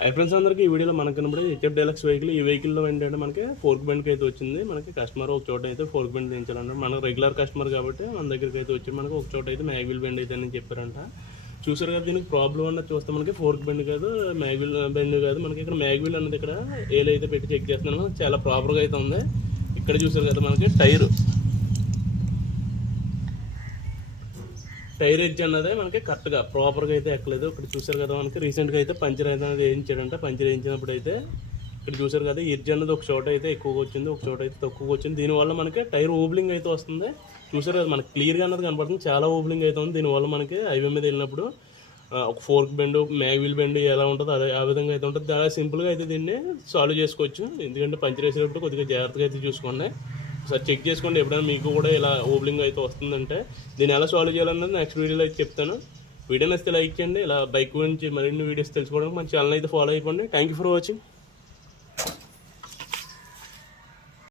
Hi friends అందరికీ ఈ వీడియోలో మనకు కనబడే హెచ్ఎఫ్ డైలక్స్ వెహికల్. ఈ వెహికల్లో ఏంటంటే మనకి ఫోర్క్ బెండ్కి అయితే వచ్చింది. మనకి కస్టమర్ ఒక చోట అయితే ఫోర్క్ బెండ్ దించాలంట. మనకు రెగ్యులర్ కస్టమర్ కాబట్టి మన దగ్గరికి అయితే వచ్చి మనకు ఒక చోట అయితే మ్యాగ్విల్ బెండ్ అయితే అని చెప్పారంట. చూసారు కదా, దీనికి ప్రాబ్లం అన్నది చూస్తే మనకి ఫోర్క్ బెండ్ కాదు, మ్యాగ్విల్ బెండ్ కాదు. మనకి ఇక్కడ మ్యాగ్విల్ అన్నది ఇక్కడ ఏలు అయితే పెట్టి చెక్ చేస్తున్నాను. చాలా ప్రాపర్గా అయితే ఉంది. ఇక్కడ చూసారు కదా, మనకి టైర్ ఎడ్జ్ అన్నదే మనకి కరెక్ట్గా ప్రాపర్గా అయితే ఎక్కలేదు. ఇక్కడ చూసారు కదా, మనకి రీసెంట్గా అయితే పంచర్ అయితే వేయించాడంట. పంచర్ వేయించినప్పుడు అయితే ఇక్కడ చూసారు కదా, ఎడ్జ్ అన్నది ఒక చోట అయితే ఎక్కువగా వచ్చింది, ఒక చోట అయితే తక్కువగా వచ్చింది. దీనివల్ల మనకి టైర్ ఓబ్లింగ్ అయితే వస్తుంది. చూసారు కదా, మనకి క్లియర్గా అన్నది కనపడుతుంది. చాలా ఓబ్లింగ్ అయితే ఉంది. దీనివల్ల మనకి హైవే మీద వెళ్ళినప్పుడు ఒక ఫోర్క్ బెండ్, మ్యాగ్విల్ బెండ్ ఎలా ఉంటుందో అదే ఆ విధంగా అయితే ఉంటుంది. చాలా సింపుల్గా అయితే దీన్ని సాల్వ్ చేసుకోవచ్చు. ఎందుకంటే పంచర్ వేసేటప్పుడు కొద్దిగా జాగ్రత్తగా అయితే చూసుకోండి. ఒకసారి చెక్ చేసుకోండి. ఎప్పుడైనా మీకు కూడా ఇలా ఓబ్లింగ్ అయితే వస్తుందంటే దీన్ని ఎలా సాల్వ్ చేయాలన్నది నెక్స్ట్ వీడియోలో అయితే చెప్తాను. వీడియో నచ్చితే లైక్ చేయండి. ఇలా బైక్ గురించి మరిన్ని వీడియోస్ తెలుసుకోవడానికి మన ఛానల్ అయితే ఫాలో అయిపోండి. Thank you for watching.